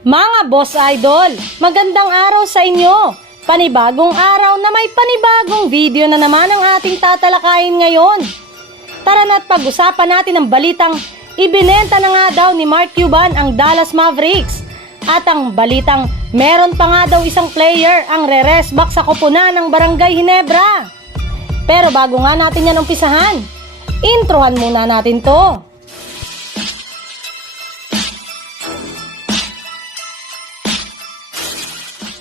Mga boss idol, magandang araw sa inyo. Panibagong araw na may panibagong video na naman ang ating tatalakayin ngayon. Tara na't pag-usapan natin ang balitang ibinenta na nga daw ni Mark Cuban ang Dallas Mavericks. At ang balitang meron pa nga daw isang player ang re-rest back sa kupunan ng Barangay Hinebra. Pero bago nga natin yan umpisahan, introhan muna natin to.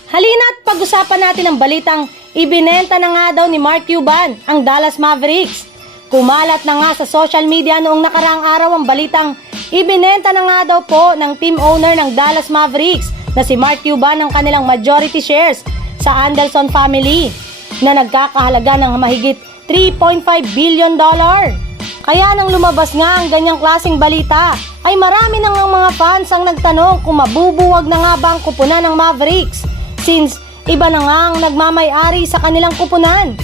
Halina't pag-usapan natin ang balitang ibinenta na nga daw ni Mark Cuban ang Dallas Mavericks. Kumalat na nga sa social media noong nakaraang araw ang balitang ibinenta na nga daw po ng team owner ng Dallas Mavericks na si Mark Cuban ang kanilang majority shares sa Anderson family na nagkakahalaga ng mahigit 3.5 billion dollar. Kaya nang lumabas nga ang ganyang klaseng balita, ay marami nang ang mga fans ang nagtanong kung mabubuwag na nga ba ang kupunan ng Mavericks since iba na nga ang nagmamay-ari sa kanilang kupunan.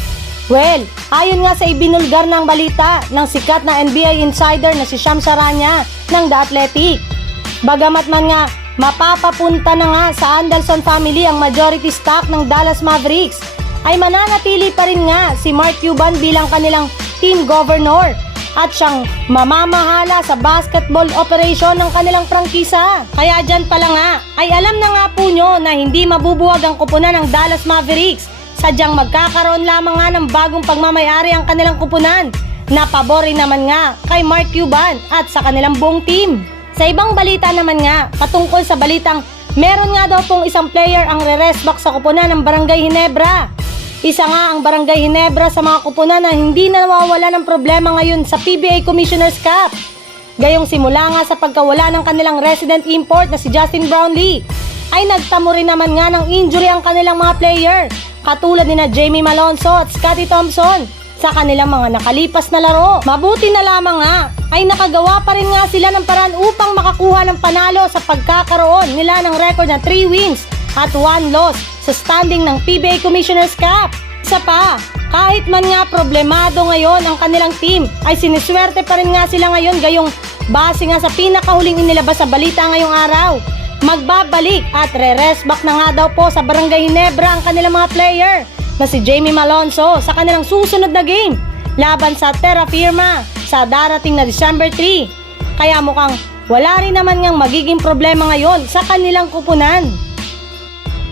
Well, ayon nga sa ibinulgar ng balita ng sikat na NBA insider na si Sham Saranya ng The Athletic. Bagamat man nga mapapapunta na nga sa Anderson family ang majority stock ng Dallas Mavericks, ay mananatili pa rin nga si Mark Cuban bilang kanilang team governor at siyang mamamahala sa basketball operation ng kanilang prangkisa. Kaya dyan pala nga, ay alam na nga po nyo na hindi mabubuwag ang kupunan ng Dallas Mavericks. Sadyang magkakaroon lamang nga ng bagong pagmamayari ang kanilang kupunan na pabori naman nga kay Mark Cuban at sa kanilang buong team. Sa ibang balita naman nga, patungkol sa balitang meron nga daw pong isang player ang re-rest back sa kupunan ng Barangay Hinebra. Isa nga ang Barangay Hinebra sa mga kupunan na hindi na nawawala ng problema ngayon sa PBA Commissioner's Cup. Gayong simula nga sa pagkawala ng kanilang resident import na si Justin Brownlee, ay nagtamo rin naman nga ng injury ang kanilang mga player, katulad ni na Jamie Malonzo at Scotty Thompson sa kanilang mga nakalipas na laro. Mabuti na lamang nga ay nakagawa pa rin nga sila ng paraan upang makakuha ng panalo sa pagkakaroon nila ng record na 3 wins at 1 loss sa standing ng PBA Commissioner's Cup. Isa pa, kahit man nga problemado ngayon ang kanilang team, ay siniswerte pa rin nga sila ngayon gayong base nga sa pinakahuling inilabas sa balita ngayong araw. Magbabalik at re-rest back na nga daw po sa Barangay Hinebra ang kanilang mga player na si Jamie Malonzo sa kanilang susunod na game laban sa Terra Firma sa darating na December 3. Kaya mukhang wala rin naman ngang magiging problema ngayon sa kanilang kupunan.